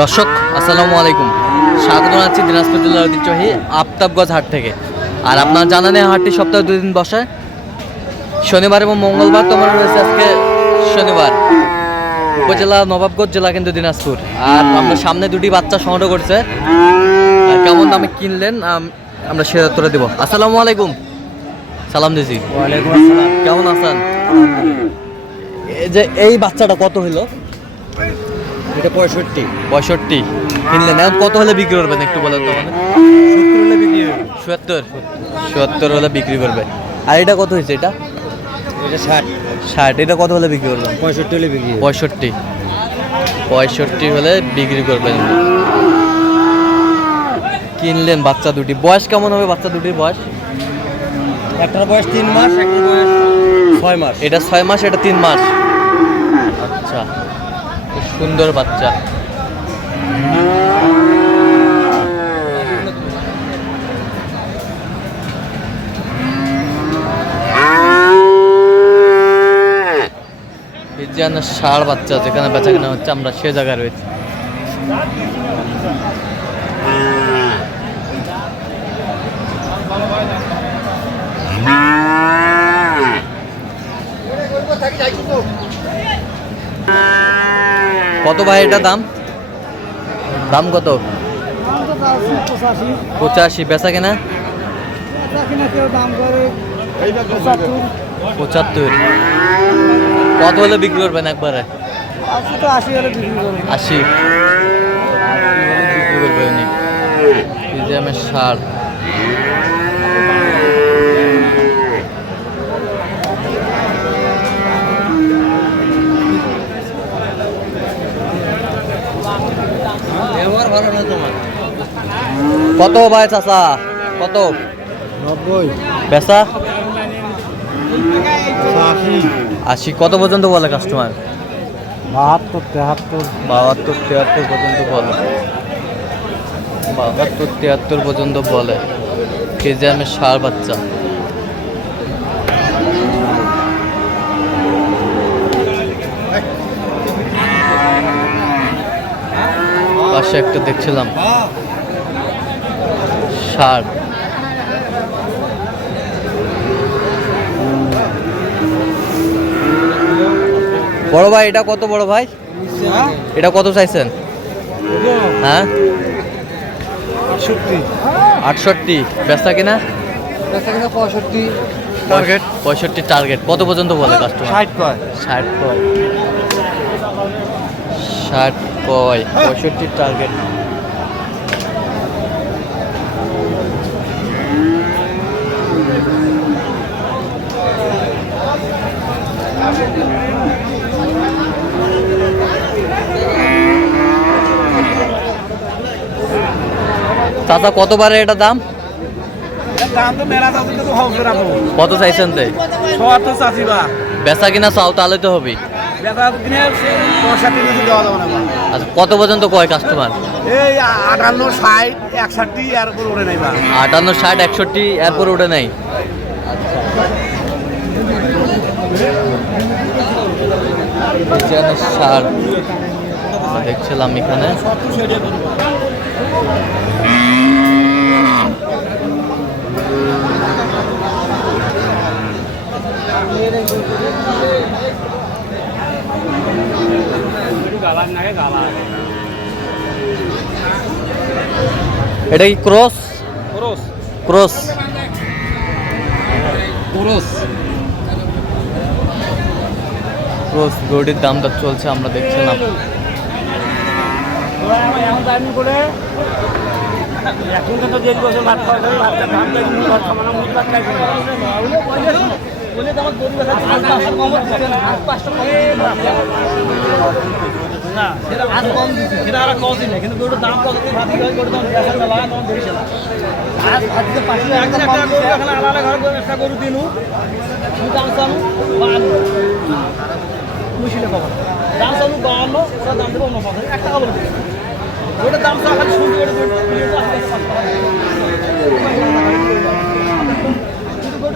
দর্শক আসসালামু আলাইকুম। স্বাগত আছি দিনাজপুর জেলার ঐতিহ্যবাহী আফতাবগঞ্জ হাট থেকে। আর আপনার জানানে হাটটি সপ্তাহে দুই দিন বসে। শনিবার এবং মঙ্গলবার তোমার রয়েছে আজকে শনিবার। উপজেলা নবাবগঞ্জ জেলা কিন্তু দিনাজপুর। আর আমরা সামনে দুটি বাচ্চা সংগ্রহ করছে। কেমন দামে কিনলেন আমরা সে উত্তরে দেবো। আসসালামু আলাইকুম। সালাম দিছি। ওয়ালাইকুম আসসালাম। কেমন আছেন? এই যে এই বাচ্চাটা কত হলো? এটা পঁয়ষট্টি। পঁয়ষট্টি। কিনলেন। এখন কত হলে বিক্রি করবেন একটু বলেন তো আমাদের? সত্তর চুয়াত্তর হলে বিক্রি করবে। আর এটা কত হয়েছে এটা? এটা ষাট। ষাট। এটা কত হলে বিক্রি করবেন? পঁয়ষট্টি হলে বিক্রি পঁয়ষট্টি। পঁয়ষট্টি হলে বিক্রি করবেন। কিনলেন বাচ্চা দুটি। বয়স কেমন হবে বাচ্চা দুটির বয়স? একটার বয়স তিন মাস একটার বয়স ছয় মাস। এটা ছয় মাস এটা তিন মাস। আচ্ছা। সুন্দর বাচ্চা। এই যে না ষাড় বাচ্চা, যেখানে বেচা কেনা হচ্ছে, আমরা সে জায়গায় রয়েছি। কত ভাই এটা দাম? দাম কত? পঁচাশি, বেচা কেনা? পঁচাত্তর। কত হলে বিক্রি করবেন একবারে? আশি। বিক্রি করবে উনি। এই যে আমার সার ব্যবহার ভালো না তোমার কত ভাই চাচা? কত? নব্বই। বেচা? আশি। কত পর্যন্ত বলে কাস্টমার বাহাত্তর তেহাত্তর। বাহাত্তর তিয়াত্তর পর্যন্ত বলে। বাহাত্তর তিয়াত্তর পর্যন্ত বলে। কেজি আমি সার বাচ্চা। পাশে একটা দেখছিলাম। সার। বড় ভাই এটা কত বড় ভাই? এটা কত চাইছেন? হ্যাঁ? আটষট্টি। আটষট্টি। ব্যস্তা কিনা? পঁয়ষট্টি। টার্গেট পঁয়ষট্টি টার্গেট। কত পর্যন্ত বলে কাস্টমার ষাট কয়। ষাট কয়। ষাট কয় পঁয়ষট্টি টার্গেট। চাচা কতবারে এটা দাম? কত চাইছেন তো? বেচা কিনা চাও তাহলে তো হবে আচ্ছা কত পর্যন্ত কয় কাস্টমার এই আটান্ন ষাট একষট্টি আর উপর নাই আটান্ন ষাট একষট্টি এরপর উঠে নাই। সার দেখছিলাম এখানে। এটা কি ক্রস? ক্রস। ক্রস। ক্রস। গরুটির দামটা চলছে আমরা দেখছিলাম। এখন তো দেড় বছর ভাত খাওয়া যাবে ভাত খাওয়া ভাত খাই না সেটা আর কম সেটা আর কম দিলে কিন্তু গরুর দাম কত ভাত গরুর দাম দেখার না লাগা একটা ঘর করে একটা গরু দিনু দাম চালু খবর দাম চালু ওটা দাম দেবো টাকা দাম চা খালি শুনতে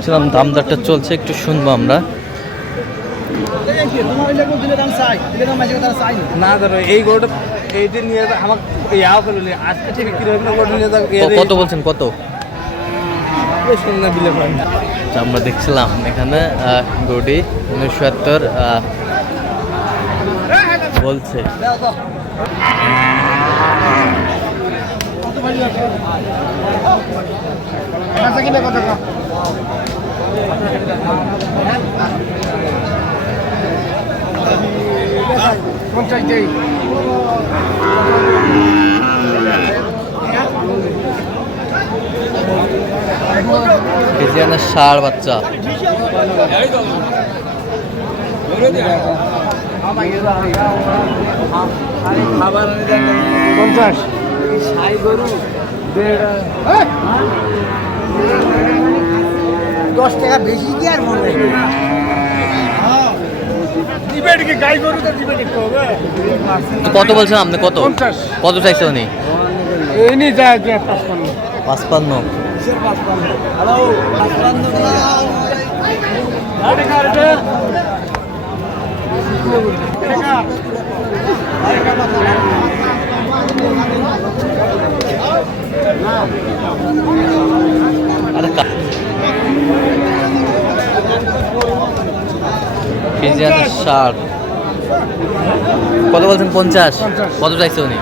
ছিলাম দাম দরটা চলছে একটু শুনব আমরা। কত বলছেন কত? তো আমরা দেখছিলাম এখানে গরুটি উনিশশো বলছে ফিজিয়ানের ষাঁড় বাচ্চা পঞ্চাশ দশ টাকা বেশি কি আর মনে কত বলছেন আপনি? কত? কত চাইছে উনি? পাঁচপান্ন। পাঁচপান্ন হ্যালো পাঁচপান্ন আরে কা- ষাঁড় কত বলছেন? পঞ্চাশ। কত চাইছে উনি?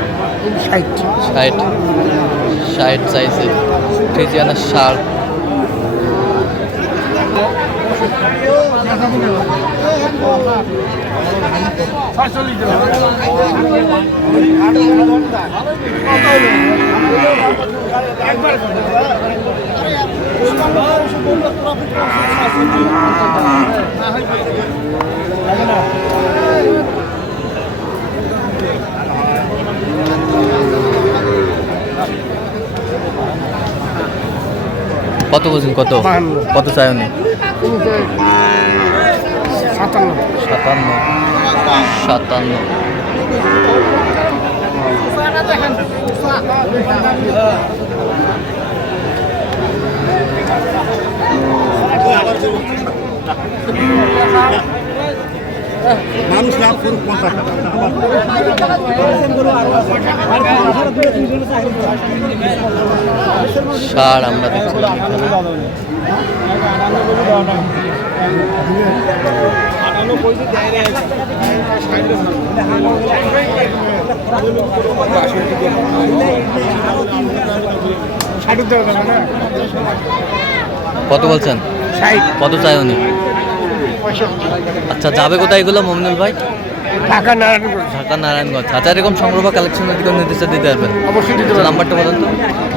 ষাট। ষাট। ষাট চাইছে। ফিজিয়ানের ষাঁড় কত বলছেন কত? কত চাই উনি? সাতান্ন। সাতান্ন। সাতান্ন। মানুষ লাভ করুক পঞ্চাশ আমরা কত বলছেন? কত উনি আচ্ছা যাবে কোথায় এগুলো মমিনুল ভাই? ঢাকা নারায়ণগঞ্জ। ঢাকা নারায়ণগঞ্জ। আচ্ছা এরকম সংগ্রহ বা কালেকশনের দিকে নির্দেশ দিতে পারবেন? অবশ্যই দিতে আচ্ছা, পারব। নাম্বারটা বলেন তো।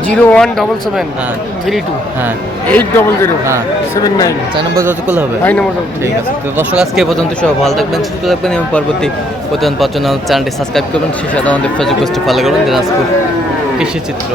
জিরো ওয়ান ডবল সেভেন হ্যাঁ। থ্রি টু হ্যাঁ। এইট ডবল জিরো হ্যাঁ। Seven nine. চার নম্বর যত করলে হবে? নয় নম্বর ঠিক আছে। তো দর্শক আজকে পর্যন্ত সব ভালো থাকবেন সুস্থ থাকবেন এবং পরবর্তী প্রতিদিন জন্য চ্যানেলটি সাবস্ক্রাইব করবেন। সেই সাথে আমাদের ফেসবুক পোস্টে ফলো করবেন। দিনাজপুর কৃষি চিত্র